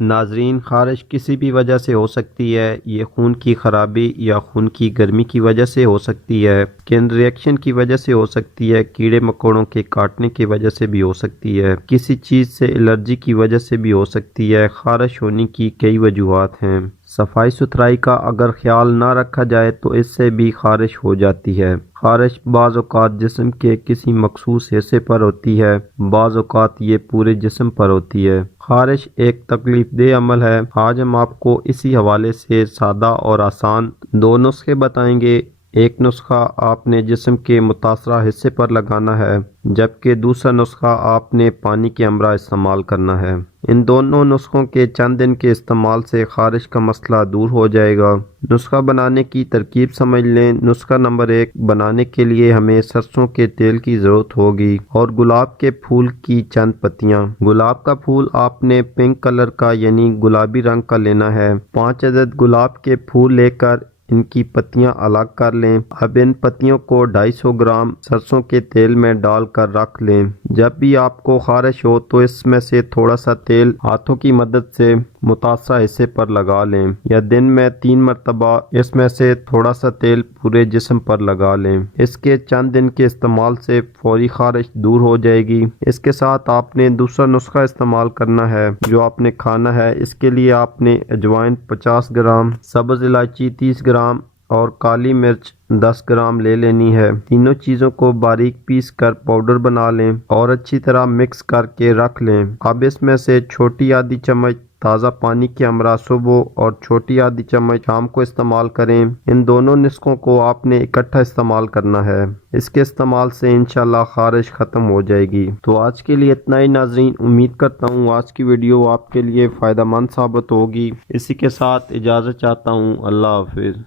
ناظرین، خارش کسی بھی وجہ سے ہو سکتی ہے۔ یہ خون کی خرابی یا خون کی گرمی کی وجہ سے ہو سکتی ہے، اسکن ریئیکشن کی وجہ سے ہو سکتی ہے، کیڑے مکوڑوں کے کاٹنے کی وجہ سے بھی ہو سکتی ہے، کسی چیز سے الرجی کی وجہ سے بھی ہو سکتی ہے۔ خارش ہونے کی کئی وجوہات ہیں۔ صفائی ستھرائی کا اگر خیال نہ رکھا جائے تو اس سے بھی خارش ہو جاتی ہے۔ خارش بعض اوقات جسم کے کسی مخصوص حصے پر ہوتی ہے، بعض اوقات یہ پورے جسم پر ہوتی ہے۔ خارش ایک تکلیف دہ عمل ہے۔ آج ہم آپ کو اسی حوالے سے سادہ اور آسان دو نسخے بتائیں گے۔ ایک نسخہ آپ نے جسم کے متاثرہ حصے پر لگانا ہے، جبکہ دوسرا نسخہ آپ نے پانی کے ہمراہ استعمال کرنا ہے۔ ان دونوں نسخوں کے چند دن کے استعمال سے خارش کا مسئلہ دور ہو جائے گا۔ نسخہ بنانے کی ترکیب سمجھ لیں۔ نسخہ نمبر 1 بنانے کے لیے ہمیں سرسوں کے تیل کی ضرورت ہوگی اور گلاب کے پھول کی چند پتیاں۔ گلاب کا پھول آپ نے پنک کلر کا یعنی گلابی رنگ کا لینا ہے۔ 5 عدد گلاب کے پھول لے کر ان کی پتیاں الگ کر لیں۔ اب ان پتیوں کو 250 گرام سرسوں کے تیل میں ڈال کر رکھ لیں۔ جب بھی آپ کو خارش ہو تو اس میں سے تھوڑا سا تیل ہاتھوں کی مدد سے متاثرہ حصے پر لگا لیں، یا دن میں 3 مرتبہ اس میں سے تھوڑا سا تیل پورے جسم پر لگا لیں۔ اس کے چند دن کے استعمال سے فوری خارش دور ہو جائے گی۔ اس کے ساتھ آپ نے دوسرا نسخہ استعمال کرنا ہے جو آپ نے کھانا ہے۔ اس کے لیے آپ نے اجوائن 50 گرام، سبز الائچی 30 گرام اور کالی مرچ 10 گرام لے لینی ہے۔ تینوں چیزوں کو باریک پیس کر پاؤڈر بنا لیں اور اچھی طرح مکس کر کے رکھ لیں۔ اب اس میں سے چھوٹی آدھی چمچ تازہ پانی کے ہمراہ صبح اور چھوٹی آدھی چمچ شام کو استعمال کریں۔ ان دونوں نسخوں کو آپ نے اکٹھا استعمال کرنا ہے۔ اس کے استعمال سے انشاءاللہ خارش ختم ہو جائے گی۔ تو آج کے لیے اتنا ہی ناظرین، امید کرتا ہوں آج کی ویڈیو آپ کے لیے فائدہ مند ثابت ہوگی۔ اسی کے ساتھ اجازت چاہتا ہوں۔ اللہ حافظ۔